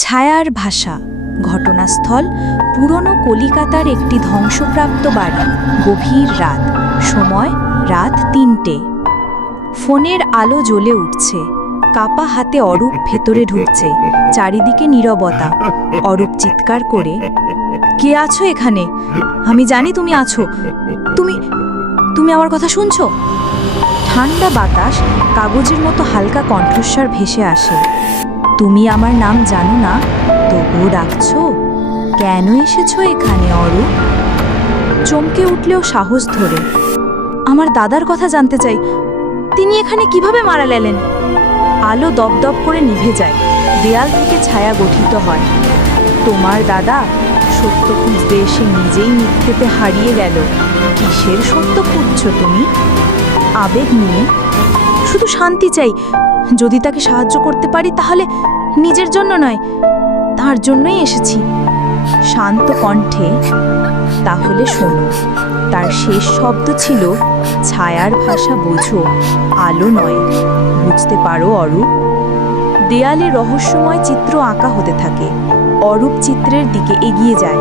ছায়ার ভাষা। ঘটনাস্থল পুরনো কলিকাতার একটি ধ্বংসপ্রাপ্ত বাড়ি। গভীর রাত। সময় রাত ৩টে। ফোনের আলো জ্বলে উঠছে। কাপা হাতে অরূপ ভেতরে ঢুকছে। চারিদিকে নীরবতা। অরূপ চিৎকার করে, কে আছো এখানে? আমি জানি তুমি আছো। তুমি তুমি আমার কথা শুনছো? ঠান্ডা বাতাস কাগজের মতো হালকা কণ্ঠস্বর ভেসে আসে। তুমি আমার নাম জানো না, তবুও ডাকছো? কেন এসেছো এখানে অরূপ? চমকে উঠলেও সাহস ধরে, আমার দাদার কথা জানতে চাই। তিনি এখানে কিভাবে মারা গেলেন? আলো দপদপ করে নিভে যায়। দেয়াল থেকে ছায়া গঠিত হয়। তোমার দাদা সত্য খুঁজতে এসে নিজেই মিথ্যেতে হারিয়ে গেল। কিসের সত্য খুঁজছো তুমি? আবেগ নিয়ে। শুধু শান্তি চাই। যদি তাকে সাহায্য করতে পারি তাহলে নিজের জন্য নয়, তার জন্যই এসেছি। শান্ত কণ্ঠে, তাহলে শোনো। তার শেষ শব্দ ছিল, ছায়ার ভাষা বোঝো, আলো নয়। বুঝতে পারো অরূপ? দেয়ালে রহস্যময় চিত্র আঁকা হতে থাকে। অরূপ চিত্রের দিকে এগিয়ে যায়।